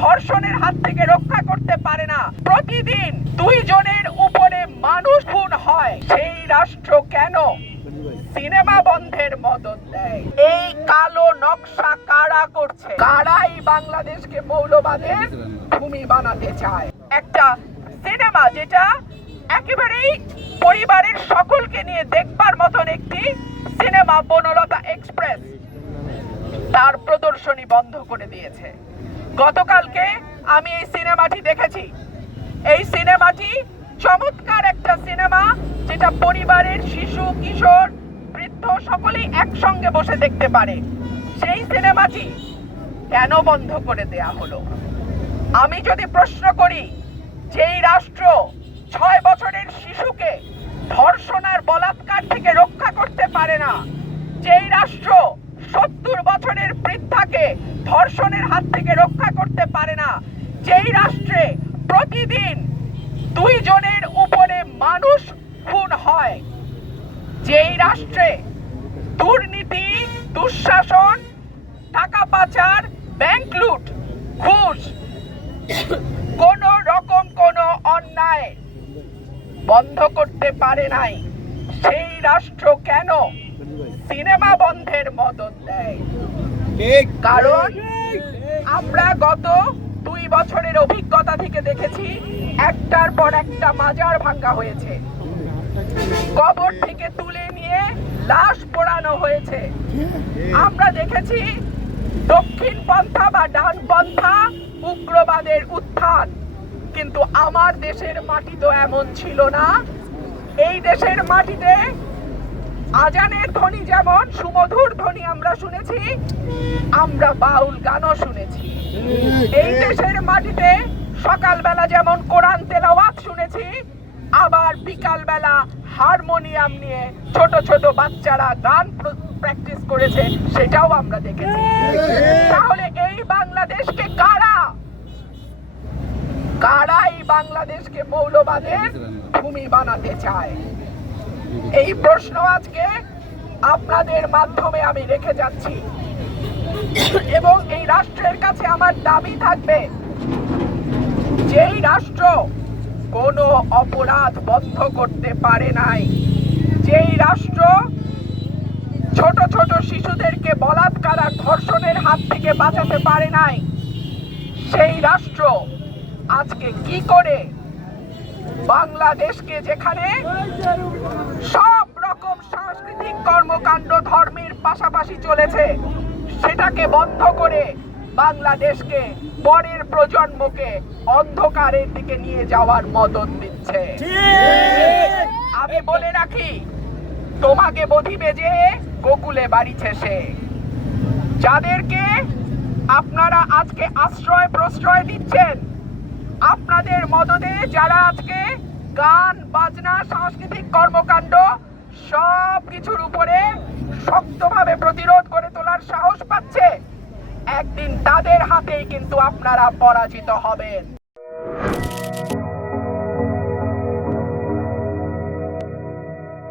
ধর্ষণের হাত থেকে রক্ষা করতে পারে না, প্রতিদিন 2 জনের উপরে মানুষ খুন হয়, সেই রাষ্ট্র কেন সিনেমা বন্ধের মদত দেয়? এই কালো নকশা কারা করছে? কারাই বাংলাদেশকে মৌলবাদের ভূমি বানাতে চায়? একটা সিনেমা যেটা একেবারেই পরিবারের সকলকে নিয়ে দেখবার মতন একটি সিনেমা, বনলতা এক্সপ্রেস, তার প্রদর্শনী বন্ধ করে দিয়েছে। গতকালকে আমি এই সিনেমাটি দেখেছি। এই সিনেমাটি চমৎকার একটা সিনেমা, যেটা পরিবারের শিশু, কিশোর, বৃদ্ধ সকলেই একসঙ্গে বসে দেখতে পারে। সেই সিনেমাটি কেন বন্ধ করে দেয়া হলো? আমি যদি প্রশ্ন করি, যেই রাষ্ট্র 6 বছরের শিশুকে ধর্ষণ আর বলাৎকার থেকে রক্ষা করতে পারে না, যেই রাষ্ট্র 70 বছরের বৃদ্ধাকে ধর্ষণের হাত থেকে রক্ষা করতে পারে না, যেই রাষ্ট্রে প্রতিদিন 2 জনের উপরে মানুষ খুন হয়, যেই রাষ্ট্রে দুর্নীতি, দুঃশাসন, টাকা পাচার, ব্যাংক লুট, ঘুষ, কোন রকম কোন অন্যায় বন্ধ করতে পারে নাই, সেই রাষ্ট্র কেন সিনেমা বন্ধের মদত দেয়? কারণ আমরা গত 2 বছরের অভিজ্ঞতা থেকে দেখেছি, একটার পর একটা মাজার ভাঙা হয়েছে, কবর থেকে তুলে নিয়ে লাশ পোড়ানো হয়েছে। আমরা দেখেছি দক্ষিণ পন্থা বা ডান পন্থা উগ্রবাদের উত্থান। কিন্তু আমার দেশের মাটি তো এমন ছিল না। এই দেশের মাটিতে আজানের ধ্বনি যেমন সুমধুর ধ্বনি আমরা শুনেছি, আমরা বাউল গানও শুনেছি। এই দেশের মাটিতে সকালবেলা যেমন কোরআন তেলাওয়াত শুনেছি, আবার বিকালবেলা হারমোনিয়াম নিয়ে ছোট ছোট বাচ্চারা গান প্র্যাকটিস করেছে, সেটাও আমরা দেখেছি। তাহলে এই বাংলাদেশকে কারাই বাংলাদেশকে মৌলবাদের ভূমি বানাতে চায়? এই প্রশ্ন আজকে আপনাদের মাধ্যমে আমি রেখে যাচ্ছি, এবং এই রাষ্ট্রের কাছে আমার দাবি থাকবে, যেই রাষ্ট্র কোনো অপরাধ বন্ধ করতে পারে নাই, যেই রাষ্ট্র ছোট ছোট শিশুদেরকে বলাৎকার আর ধর্ষণের হাত থেকে বাঁচাতে পারে নাই, সেই রাষ্ট্র আজকে কি করে বাংলাদেশকে, যেখানে সব রকম সাংস্কৃতিক কর্মকাণ্ড ধর্মের পাশাপাশি চলেছে, সেটাকে বন্ধ করে বাংলাদেশকে, পরের প্রজন্মকে অন্ধকারের দিকে নিয়ে যাওয়ার মদত দিচ্ছে? আমি বলে রাখি, তোমাকে বধিবে যে গোকুলে বাড়িছে সে। যাদেরকে আপনারা আজকে আশ্রয় প্রশ্রয় দিচ্ছেন, আপনাদের মদদে যারা আজকে গান বাজনা সাংস্কৃতিক কর্মকাণ্ড সব কিছুর উপরে শক্তভাবে প্রতিরোধ করে তোলার সাহস পাচ্ছে, একদিন তাদের হাতেই কিন্তু আপনারা পরাজিত হবেন।